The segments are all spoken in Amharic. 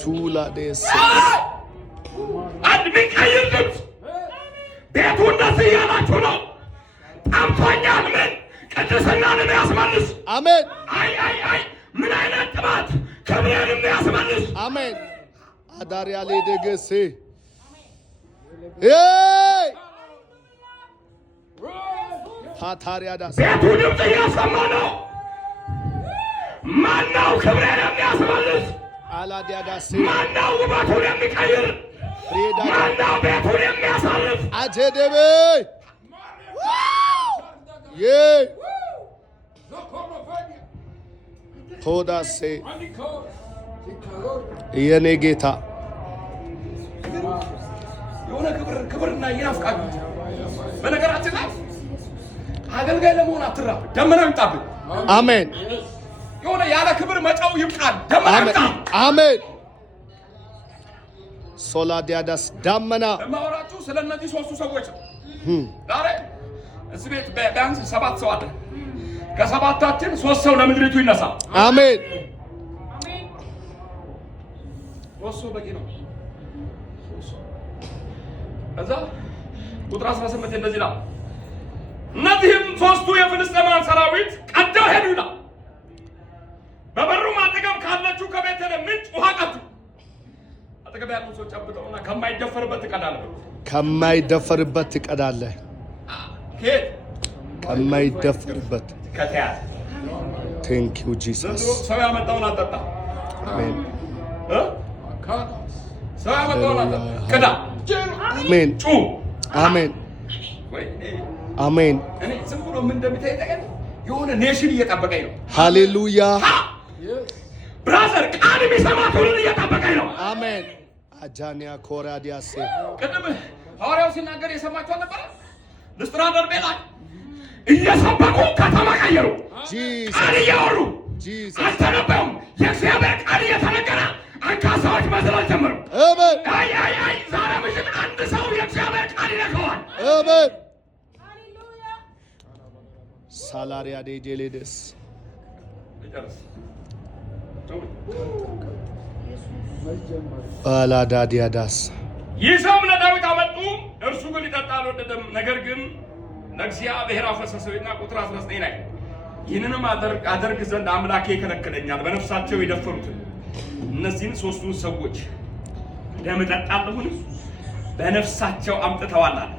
ቱላ ደስ አንድ ሚካኤል ልብስ ቤቱ እንደዚህ ያላችሁ ነው። ጠምቶኛል። ምን ቅድስናን የሚያስመልስ አሜን አይ ምን አይነት ጥባት ክብርን የሚያስመልስ አሜን አዳር ያለ ደገሴ ኤይ ታታሪያዳስ ቤቱ ድምፅ እያሰማ ነው። ማነው ክብርን የሚያስመልስ? አላዲያዳስ ማነው ውበቱን የሚቀይር? ፍሬዳ ማነው ቤቱን የሚያሳርፍ? አጀደበ ዬ ሆዳሴ የኔ ጌታ የሆነ ክብርና ይናፍቃል። በነገራችን ላይ አገልጋይ ለመሆን አትራብ። ደመና ይምጣብህ። አሜን የሆነ ያለ ክብር መጫው ይብቃል። ደመና ይምጣ። አሜን ሶላዲያዳስ ዳመና ማወራችሁ ስለነዚህ ሶስቱ ሰዎች ነው። ዛሬ እዚህ ቤት ቢያንስ 7 ሰው አለ። ከሰባታችን 3 ሰው ለምድሪቱ ይነሳ። አሜን 3 ሰው በቂ ነው። እዛ ቁጥር 18 እንደዚህ ይላል፣ እነዚህም 3ቱ የፍልስጤማውያን ሰራዊት ቀደው ሄዱ ይላል። በበሩም አጠገብ ካለችው ከቤተልሔም ምንጭ ውሃ ቀዱ። አጠገብ ያሉ ሰው ጨብጠውና ከማይደፈርበት ትቀዳለህ። ከማይደፈርበት ትቀዳለህ። ከየት? ከማይደፈርበት ከተያዘ። ቴንክ ዩ ጂሰስ። ሰው ያመጣውን አጠጣ። አሜን ሰው ያመጣውን አጠጣ። ቅዳ። አሜን ጩ። አሜን አሜን። እኔ ዝም ብሎ ምን እንደሚታይ ጠቀም የሆነ ኔሽን እየጠበቀኝ ነው። ሃሌሉያ ብራዘር፣ ቃል የሚሰማ ትውልድ እየጠበቀኝ ነው። አሜን አጃኒያ ኮራዲያሴ ቅድም ሐዋርያው ሲናገር የሰማችሁ ነበር። ልስጥራ ደርቤ ላይ እየሰበኩ ከተማ ቀየሩ። ቃል እያወሩ አልተነበዩም። የእግዚአብሔር ቃል እየተነገረ አንካሳዎች መዝለል ጀመሩ። አይ ዛሬ ምሽት አንድ ሰው የእግዚአብሔር ቃል ይነካዋል። አሜን ሳላሪያ ዴጄሌደስ ባላዳዲያዳስ ይዘውም ለዳዊት አመጡ። እርሱ ግን ሊጠጣ አልወደደም። ነገር ግን ለእግዚአብሔር አፈሰሰውና ቁጥር 19 ላይ ይህንንም አደርግ ዘንድ አምላኬ ይከለክለኛል። በነፍሳቸው የደፈሩትን እነዚህን 3ቱን ሰዎች ደም እጠጣለሁን? በነፍሳቸው አምጥተዋል አለ።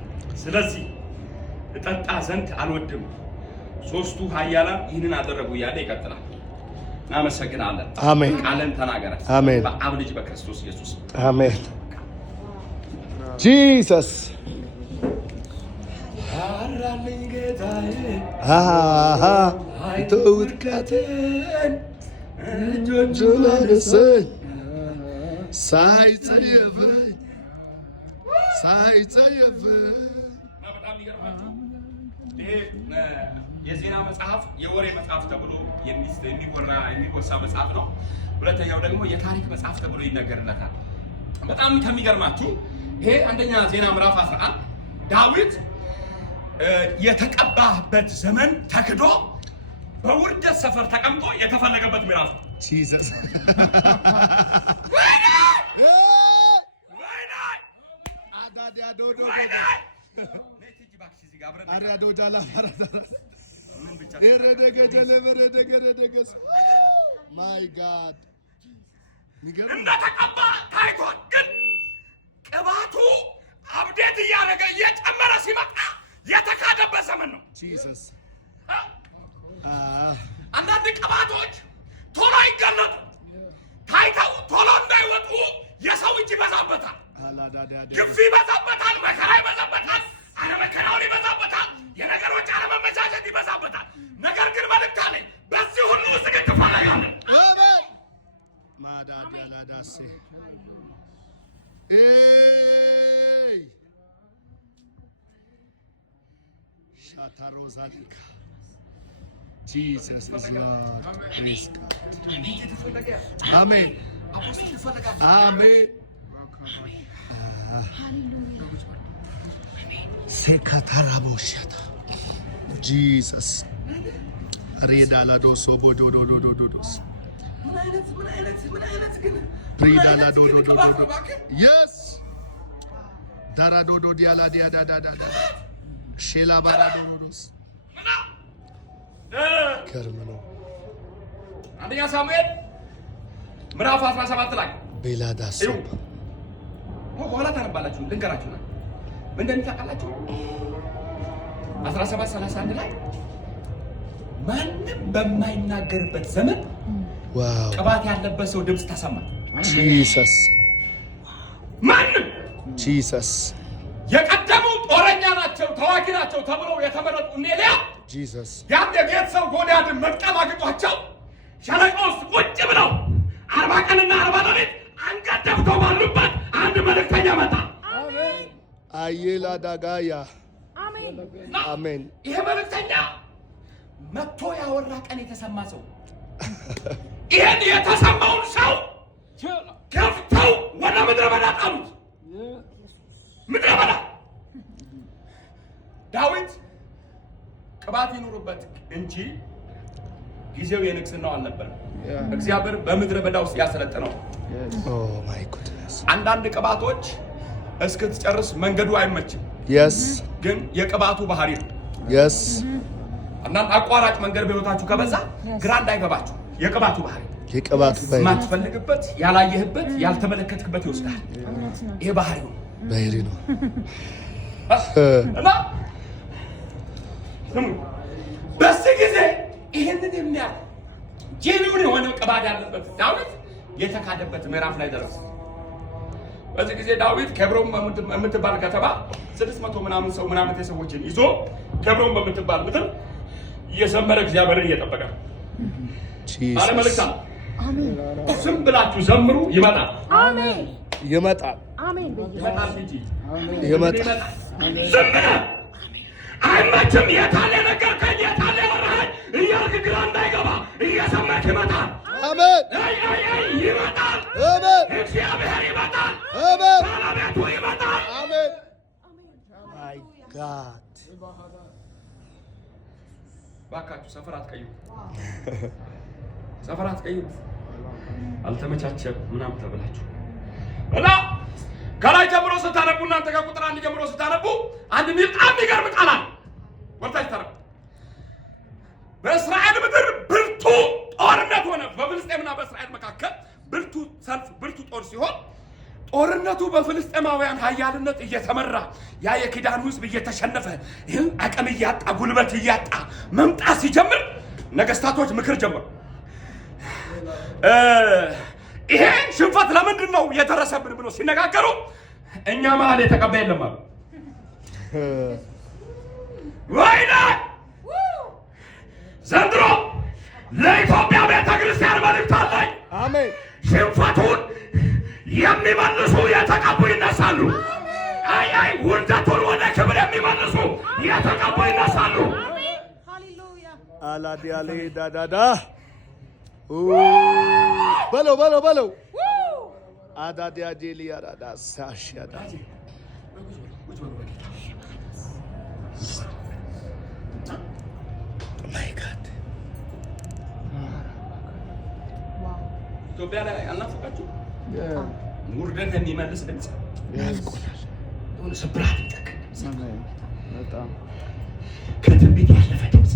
ስለዚህ እጠጣ ዘንድ አልወድም። 3ቱ ኃያላን ይህንን አደረጉ እያለ ይቀጥላል። እናመሰግናለን። አሜን። ቃልን ተናገረ። አሜን። በአብ ልጅ በክርስቶስ ኢየሱስ አሜን። ጂሰስ አራልኝ ጌታዬ ተውድቀትን እጆቹን አነሳኝ ሳይጸየፈኝ በጣም ይገርማችሁ። ይሄ የዜና መጽሐፍ የወሬ መጽሐፍ ተብሎ የሚወሳ መጽሐፍ ነው። ሁለተኛው ደግሞ የታሪክ መጽሐፍ ተብሎ ይነገርለታል። በጣም ከሚገርማችሁ ይሄ አንደኛ ዜና ምዕራፍ 11 ዳዊት የተቀባበት ዘመን ተክዶ በውርደት ሰፈር ተቀምጦ የተፈለገበት ምዕራፍ ነው። ጂሰስ ማይ ጋድ እንደተቀባ ታይቷል። ግን ቅባቱ አብዴት እያደረገ እየጨመረ ሲመጣ የተካደበት ዘመን ነው። ጂሰስ አንዳንድ ቅባቶች ቶሎ ይገለጡ ታይተው ቶሎ እንዳይወጡ የሰው እጅ ይበዛበታል፣ ግፍ ይበዛበታል፣ መከራ ይበዛበታል፣ አለመከራውን ይበዛበታል፣ የነገሮች አለመመቻቸት ይበዛበታል። ነገር ግን መልእክት አለኝ፣ በዚህ ሁሉ ውስጥ ግን ትፈለጋለህ። ማዳዳላዳሴ ሻታሮዛሊካ Jesus is Lord. Praise God. Amen. Amen. Sekataraboshata. Jesus. Redaladoso bodododododos. ምን አይነት ግን ብሪዳላ ዶዶ ዶዶ የስ ዳራ ዶዶ ዲያላ ዲያዳዳዳ ሼላ ባራ ዶዶስ ከርም ነው። አንደኛ ሳሙኤል ምዕራፍ 17 ላይ ቤላዳስ በኋላ ታነባላችሁ። ልንገራችሁ ነው ምን እንደምታውቃላችሁ 17:31 ላይ ማንም በማይናገርበት ዘመን ዋው ቅባት ያለበት ሰው ድምጽ ተሰማ። ጂሰስ ማንም ጂሰስ የቀደሙ ጦረኛ ናቸው ተዋጊ ናቸው ተብለው የተመረጡ ኤልያ ጂሰስ ያን የጌት ሰው ጎልያድን መጥቀም አግጧቸው ሸለቆ ውስጥ ቁጭ ብለው 40 ቀንና 40 ሌሊት አንገት ደፍተው ባሉበት አንድ መልእክተኛ መጣ። አሜን አየላ ዳጋያ አሜን አሜን። ይሄ መልእክተኛ መጥቶ ያወራ ቀን የተሰማ ሰው ይሄን የተሰማውን ሰው ከፍተው ወደ ምድረ በዳ ጣሉት። ምድረ በዳ ዳዊት ቅባት ይኑርበት እንጂ ጊዜው የንግስናው አልነበረም። እግዚአብሔር በምድረ በዳ ውስጥ ያሰለጠነው። ኦ ማይ ጉድነስ አንዳንድ ቅባቶች እስክትጨርስ መንገዱ አይመችም። የስ ግን የቅባቱ ባህሪ ነው። የስ አንዳንድ አቋራጭ መንገድ በህይወታችሁ ከበዛ ግራ እንዳይገባችሁ የቅባቱ ባህሪ የቅባቱ ባይ ማትፈልግበት ያላየህበት ያልተመለከትክበት ይወስዳል። ይሄ ባህሪ ነው ባይሪ ነው። እና በዚህ ጊዜ ይህንን የሚያል ጄኒውን የሆነ ቅባት ያለበት ዳዊት የተካደበት ምዕራፍ ላይ ደረሰ። በዚህ ጊዜ ዳዊት ኬብሮን በምትባል ከተማ 600 ምናምን ሰው ምናምን ሰዎችን ይዞ ኬብሮን በምትባል ምድር እየዘመረ እግዚአብሔርን እየጠበቀ አለ። መልእክት አለ። አሜን ዝም ብላችሁ ዘምሩ ይመጣል። አሜን ይመጣል አሜን ይመጣል እንጂ ይመጣል። ዝም ብለህ አይመችም። የታለ ነገርከኝ የታለ ያወራኸኝ እያልክ ግራ እንዳይገባ እየሰማክ ይመጣል። አሜን ይመጣል። አሜን እግዚአብሔር ይመጣል። አሜን ባለቤቱ ይመጣል። አሜን ማይ ጋድ ባካችሁ ሰፈር አትቀይሩ፣ ሰፈር አትቀይሩ። አልተመቻቸም ምናምን ተብላችሁ እና ከላይ ጀምሮ ስታነቡ እናንተ ከቁጥር 1 ጀምሮ ስታነቡ አንድ በጣም የሚገርም ቃል አለ። ወርታች ታረቁ። በእስራኤል ምድር ብርቱ ጦርነት ሆነ። በፍልስጤምና በእስራኤል መካከል ብርቱ ሰልፍ፣ ብርቱ ጦር ሲሆን ጦርነቱ በፍልስጤማውያን ኃያልነት እየተመራ ያ የኪዳኑ ሕዝብ እየተሸነፈ ይህን አቅም እያጣ ጉልበት እያጣ መምጣት ሲጀምር ነገስታቶች ምክር ጀመሩ። ይሄ ሽንፈት ለምንድን ነው የደረሰብን ብሎ ሲነጋገሩ እኛ መሀል የተቀባ የለም አሉ። ወይኔ ዘንድሮ ለኢትዮጵያ ቤተ ክርስቲያን መልእክት አለኝ። አሜን ሽንፈቱን የሚመልሱ የተቀቡ ይነሳሉ። አይ ውርደቱን ወደ ክብር የሚመልሱ የተቀቡ ይነሳሉ። ሃሌሉያ አላዲያሌ ዳዳዳ በለው በለው በለው አዳዲያ ጄሊ አዳዳ ሳሽያዳ ማይ ጋድ ኢትዮጵያ ላይ አልናፈቃችሁ? ውርደት የሚመልስ ድምፅ ያስቆናል። የሆነ ስብራት ይጠቅም በጣም ከትንቢት ያለፈ ድምፅ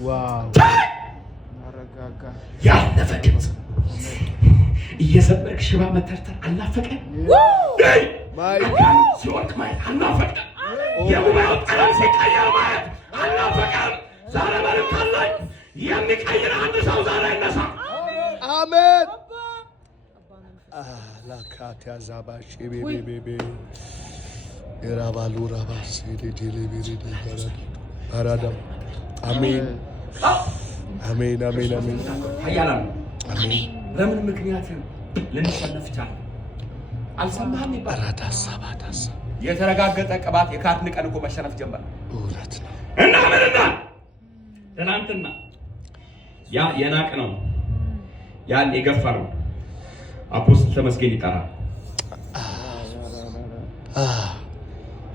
ዋው ያለፈ ድምፅ እየሰበክ ሽባ መተርተር አልናፈቀም? ማይ ሲወርቅ ማየት አልናፈቀም? የጉባኤው ጠረን ሲቀየር ማየት አልናፈቀም? ዛሬ መልእክት አለኝ። የሚቀይር አንድ ሰው ዛሬ ይነሳ። አሜን ላካት ያዛባሽ ቤቤቤቤ የራባሉ ራባስ ዴሌቤሬ ባራዳ አሜን አሜን አሜን አሜን ኃያላን አሜን በምን ምክንያት ልንሸነፍ ቻልን? አልሰማህም ይባላል። አራዳሳባዳሳ የተረጋገጠ ቅባት የካድን ቀን እኮ መሸነፍ ጀመረ። እውነት ነው። እና ምንና ትናንትና ያ የናቅ ነው ያን የገፋ ነው አፖስትል ተመስገን ይጠራል።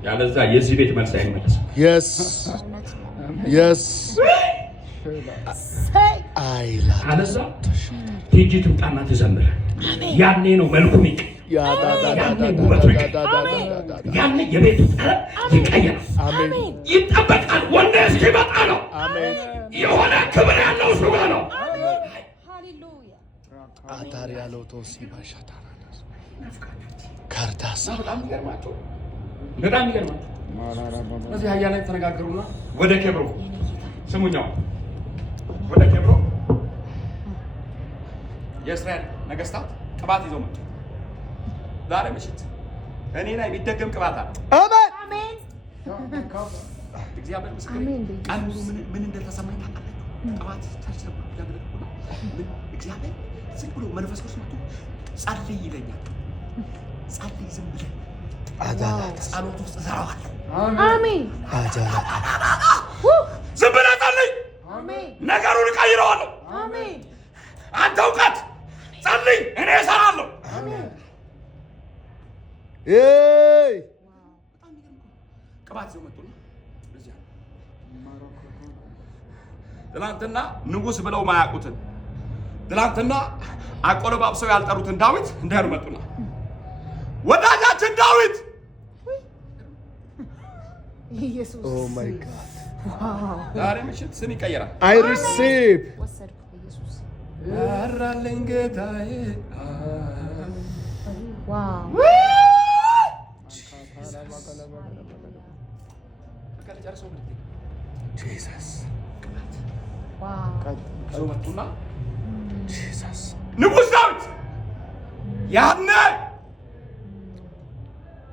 ያለዛ የዚህ ቤት መልስ አይመለስም። የስ የስ ሰይ አይላ አለዛ ሂጂ ትምጣና ትዘምር። ያኔ ነው መልኩ ይቀየር። ያኔ የቤቱ ጠረን ይቀየራል። ይጠበቃል። ወንድ እስኪመጣ ነው። የሆነ ክብር ያለው እሱ ጋር ነው። አታሪ ያለው ተወሲባ ሻታራናስ ካርታሳ በጣም ይገርማቸው። እዚህ አያ ላይ ተነጋገሩና ወደ ኬብሮ ስሙኛው ወደ ኬብሮ የእስራኤል ነገስታት ቅባት ይዘው መጡ። ዛሬ ምሽት እኔ ላይ የሚደገም ቅባት አለ። አሜን። እግዚአብሔር ምስክር ቃል ምን እንደተሰማኝ ታውቃላችሁ? ቅባት ታስረባ ያገለግሉ እግዚአብሔር ዝም ብሎ መንፈስ ቅዱስ መጥቶ ጸልይ ይለኛል። ጸልይ ዝም ብለህ ጸሎት ውስጥ ዘራዋለሁ። አሜን። ዝም ብለህ ጸልይ። አሜን። ነገሩን እቀይረዋለሁ። አሜን። አንተ እውቀት ጸልይ፣ እኔ እሰራለሁ። አሜን። ቅባት ይዘው መጡና ትናንትና ንጉሥ ብለው ማያውቁትን ትናንትና አቆለባብሰው ያልጠሩትን ዳዊት እንዳሉ መጡና ወዳጃችን ዳዊት ኢየሱስ ኦ ማይ ጋድ ዛሬ ምሽት ስም ይቀየራል። አይ ሪሲቭ ወሰድኩ ኢየሱስ ያራለኝ ጌታዬ ዋው ጂሰስ ዋው መጡና ጂሰስ ንጉሥ ዳዊት ያኔ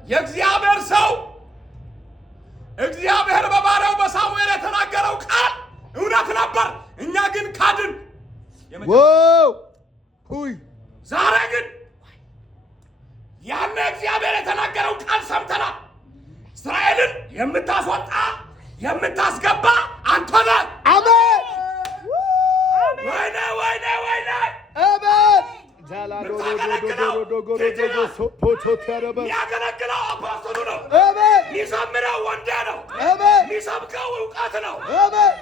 የእግዚአብሔር ሰው እግዚአብሔር በባሪያው በሳሙኤል የተናገረው ቃል እውነት ነበር። እኛ ግን ካድን። ዋው ሁይ ዛሬ ግን ያኔ እግዚአብሔር የተናገረው ቃል ሰምተናል። እስራኤልን የምታስወጣ የምታስገባ አንተ ነህ። አሜን ወይኔ ወይኔ ወይኔ አሜን የሚያገለግለው አፖስቶሉ ነው። አሜን የሚዘምረው ወንዴ ነው። አሜን የሚሰብከው እውቀት ነው። አሜን